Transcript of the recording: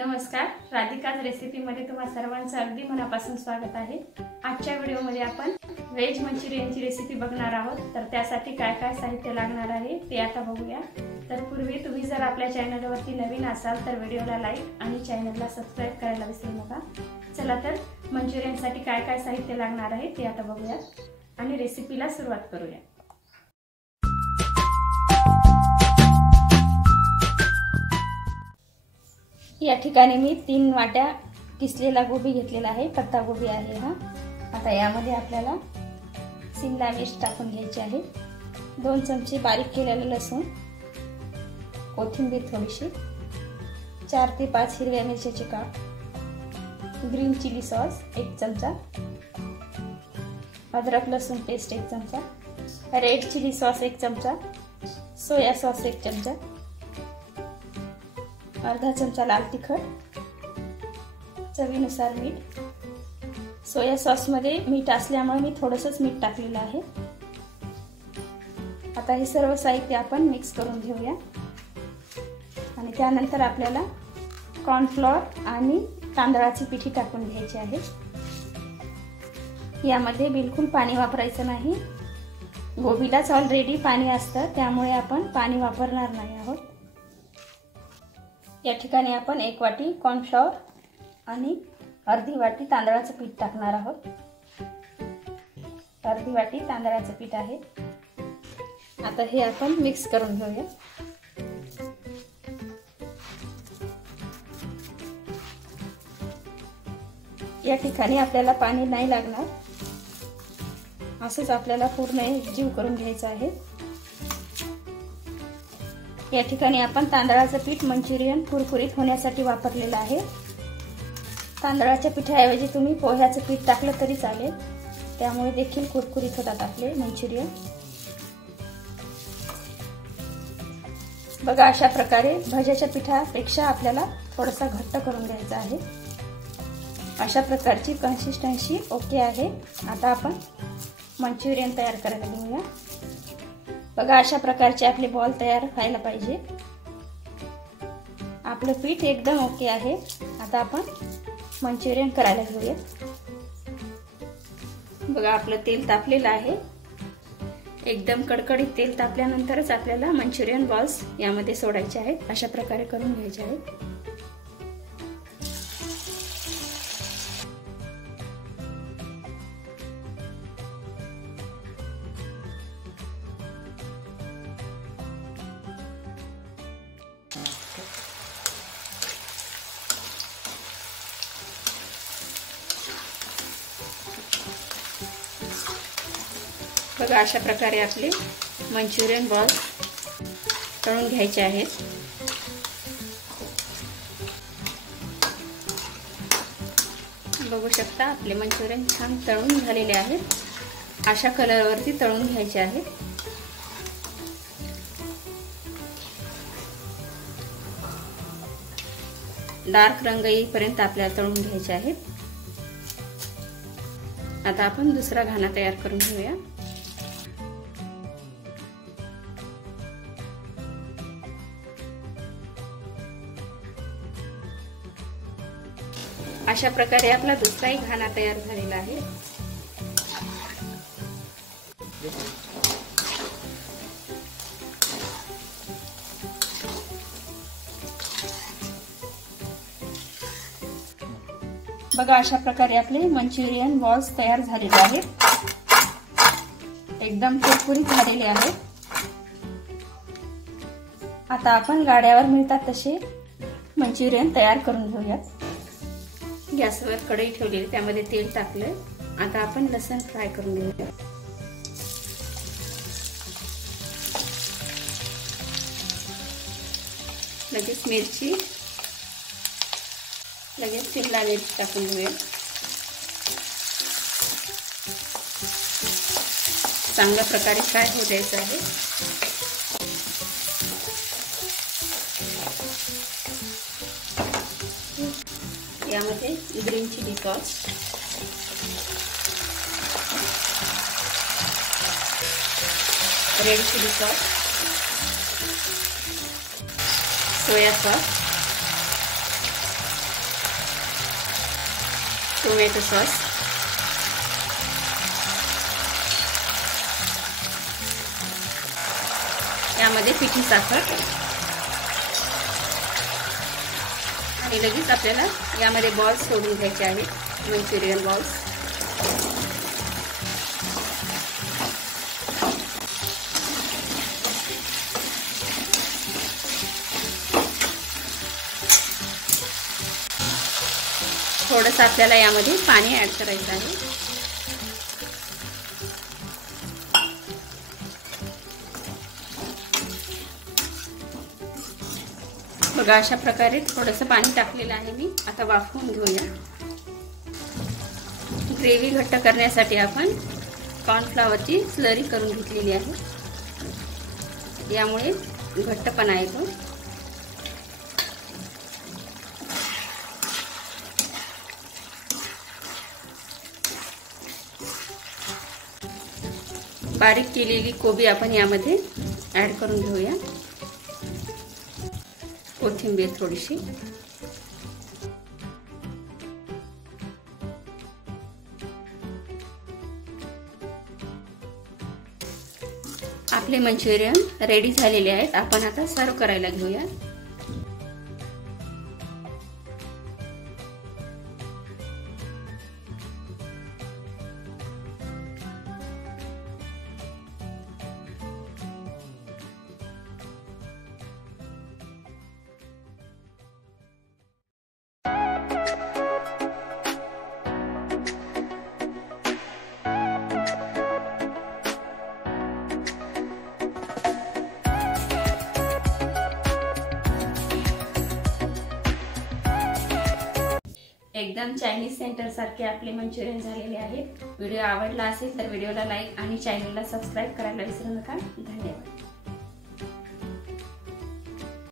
नमस्कार, राधिकाज रेसिपीमध्ये तुम्हा सर्वांचं अगदी मनापासून स्वागत आहे। आजच्या व्हिडिओमध्ये आपण व्हेज मंचुरियनची रेसिपी बघणार आहोत। तर त्यासाठी काय काय साहित्य लागणार आहे ते आता बघूया। तर पूर्वी तुम्ही जर आपल्या चॅनलवरती नवीन असाल तर व्हिडिओला लाईक आणि चॅनलला सबस्क्राइब करायला विसरू नका। चला तर मंचुरियनसाठी काय काय साहित्य लागणार आहे ते आता बघूया आणि रेसिपीला सुरुवात करूया। या ठिकाणी मी 3 वाट्या किसलेला गोबी घेतलेला आहे, पत्ता गोबी आहे हा। आता यामध्ये आपल्याला शिमला मिर्च टाकून घ्यायची आहे, 2 चमचे बारीक केलेले लसूण, कोथिंबीर थोडीशी, 4 ते 5 हिरव्या मिरच्याचे काप, ग्रीन चिली सॉस 1 चमचा, अदरक लसूण पेस्ट 1 चमचा, रेड चिली सॉस 1 चमचा, सोया सॉस 1 चमचा, अर्धा चमचा लाल तिखट, चवीनुसार मीठ। सोया सॉस मध्ये मीठ असल्यामुळे मी थोडंसंच मीठ टाकलेलं आहे। आता हे सर्व साहित्य आपण मिक्स करून घेऊया आणि त्यानंतर आपल्याला कॉर्नफ्लोअर आणि तांदळाची पिठी टाकून घ्यायची आहे। यामध्ये बिलकुल पाणी वापरायचं नाही, गोबीलाच ऑलरेडी पाणी असतं, त्यामुळे आपण पाणी वापरणार नाही आहोत। या ठिकाणी आपण 1 वाटी कॉर्नफ्लोअर आणि अर्धी वाटी तांदळाचं पीठ टाकणार आहोत। अर्धी वाटी तांदळाचं पीठ आहे। आता हे आपण मिक्स करून घेऊया। या ठिकाणी आपल्याला पाणी नाही लागणार, असंच आपल्याला पूर्ण एकजीव करून घ्यायचं आहे। या ठिकाणी आपण तांदळाचं पीठ मंचुरियन कुरकुरीत होण्यासाठी वापरलेलं आहे। तांदळाच्या पिठाऐवजी तुम्ही पोह्याचं पीठ टाकलं तरी चालेल, त्यामुळे देखील कुरकुरीत होतात आपले मंचुरियन। बघा, अशा प्रकारे भज्याच्या पिठापेक्षा आपल्याला थोडासा घट्ट करून घ्यायचा आहे। अशा प्रकारची कन्सिस्टन्सी ओके आहे। आता आपण मंचुरियन तयार करायला घेऊया। बघा, अशा प्रकारचे आपले बॉल तयार व्हायला पाहिजे। आपलं पीठ एकदम ओके आहे। आता आपण मंचुरियन करायला घेऊया। बघा, आपलं तेल तापलेलं आहे, एकदम कडकडीत तेल तापल्यानंतरच आपल्याला मंचुरियन बॉल्स यामध्ये सोडायचे आहेत। अशा प्रकारे करून घ्यायचे आहेत। बघा, अशा प्रकारे आपले मंचुरियन बॉल्स तळून घ्यायचे आहेत। बघू शकता, आपले मंचुरियन छान तळून झालेले आहेत। अशा कलरवरती तळून घ्यायचे आहेत। डार्क रंग येईपर्यंत आपल्याला तळून घ्यायचे आहेत। आता आपण दुसरा घाना तयार करून घेऊया। अशा प्रकारे आपला दुसराही घाना तयार झालेला आहे। बघा, अशा प्रकारे आपले मंचुरियन बॉल्स तयार झालेले आहेत, एकदम कुरकुरीत झालेले आहेत। आता आपण गाड्यावर मिळतात तसे मंचुरियन तयार करून घेऊयात। गॅसवर कढई ठेवली, त्यामध्ये तेल टाकले। आता आपण लसूण फ्राय करून घेऊया। लगेच मिरची, लगेच शिमला मिर्च टाकून घेऊया। चांगल्या प्रकारे फ्राय होऊ द्यायचं आहे। यामध्ये green chilli sauce, red chilli sauce, soya sauce, tomato sauce, यामध्ये पिठी साखर आणि लगेच आपल्याला यामध्ये बॉल्स सोडून घ्यायचे आहेत, मंचुरियन बॉल्स. थोडंसं आपल्याला यामध्ये पाणी ऍड करायचं आहे. बघा अशा प्रकारे थोडंसं पाणी टाकलेलं आहे मी. आता वाफवून घेऊया. ग्रेव्ही घट्ट करण्यासाठी आपण कॉर्नफ्लॉवरची स्लरी करून घेतलेली आहे, यामुळे घट्टपणा येतो. बारीक केलेली कोबी आपण यामध्ये ऍड करून घेऊया. कोथिंबीर थोडीशी. आपले मंचुरियन रेडी झालेले आहेत. आपण आता सर्व करायला घेऊया. एकदम चायनीज सेंटर सारखे आपले मंचुरियन झालेले आहेत. व्हिडिओ आवडला असेल तर व्हिडिओला लाईक आणि चॅनलला सबस्क्राईब करायला विसरू नका. धन्यवाद.